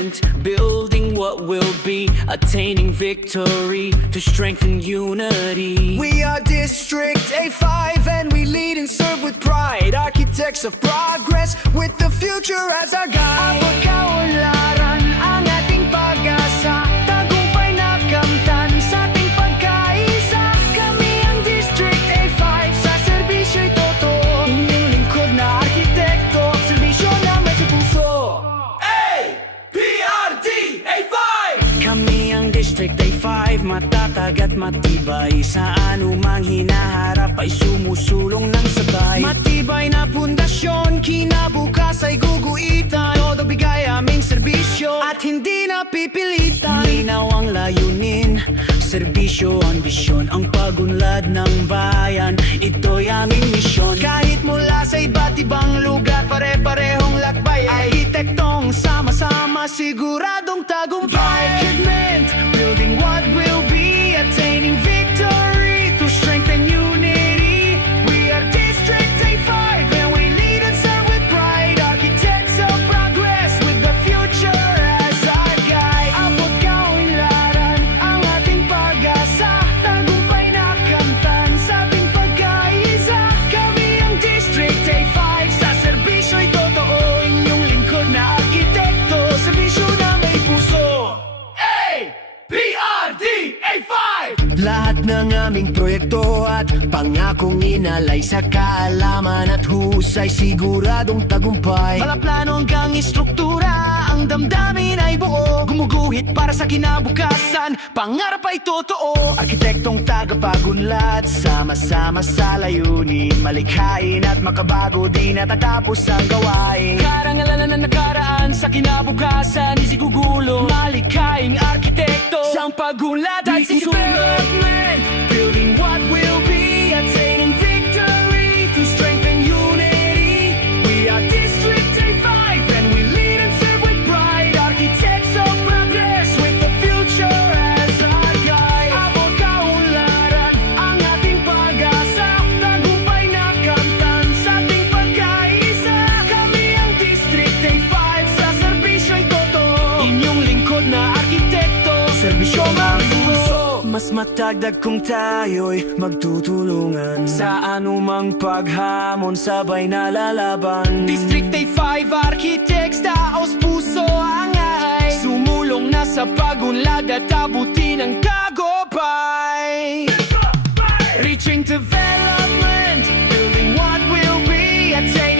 development, building what will be, attaining victory to strengthen unity. We are District A5 and we lead and serve with pride. Architects of progress with the future as our guide. Ang pagkaunlaran ang ating pag-asa, tagumpay na kamtan sa ating pagkaisa. Kami ang District A5 sa serbisyo'y totoo. Inyong lingkod na arkitekto, serbisyo na may sa puso. PRD A5! Kami ang District A5, matatag at matibay. Sa anumang hinaharap ay sumusulong ng sabay. Matibay na pundasyon, kinabukas ay guguitan. Todo bigay aming serbisyo at hindi na pipilitan. Linaw ang layunin, serbisyo, ambisyon, ang pagunlad ng bayan. Ito'y aming misyon. Kahit mula sa iba't ibang lugar, pare-parehong lakbay. Arkitektong sama-sama, siguradong tagumpay. Architect, building what will be, attaining victory to strengthen unity. We are District A5 and we lead and serve with pride. Architects of progress with the future as our guide. Abot kaunlaran ang ating pag-asa, tagumpay na kamtan sa ating pagkaisa. Kami ang District A5 sa serbisyo'y totoo. Inyong lingkod na arkitekto, serbisyo na may puso. PRD A5! Lahat ng aming proyekto at pangakong inalay sa kaalaman at husay, siguradong tagumpay. Malaplano hanggang istruktura, ang damdamin ay buo. Gumuguhit para sa kinabukasan, pangarap ay totoo. Arkitektong tagapagunlad, sama-sama sa layunin. Malikhain at makabago, di natatapos ang gawain. Karangalan na nakaraan sa kinabukasan, isigugulong. Malikhaing arkitekto, siyang pagunlad ay sisulong. Building what will be, attaining victory to strengthen unity. We are District A5 and we lead and serve with pride. Architects of progress with the future as our guide. Abot kaunlaran ang ating pag-asa, tagumpay na kamtan sa ating pagkaisa. Kami ang District A5 sa serbisyo'y totoo. Inyong lingkod na arkitekto, serbisyo mapuso. Mas matagdag kung tayo'y magtutulungan sa anumang paghamon, sabay na lalaban. District A5 Architects, taos puso ang ay sumulong na sa pagunlad at abutin ang tagumpay. Reaching development, building what will be, attaining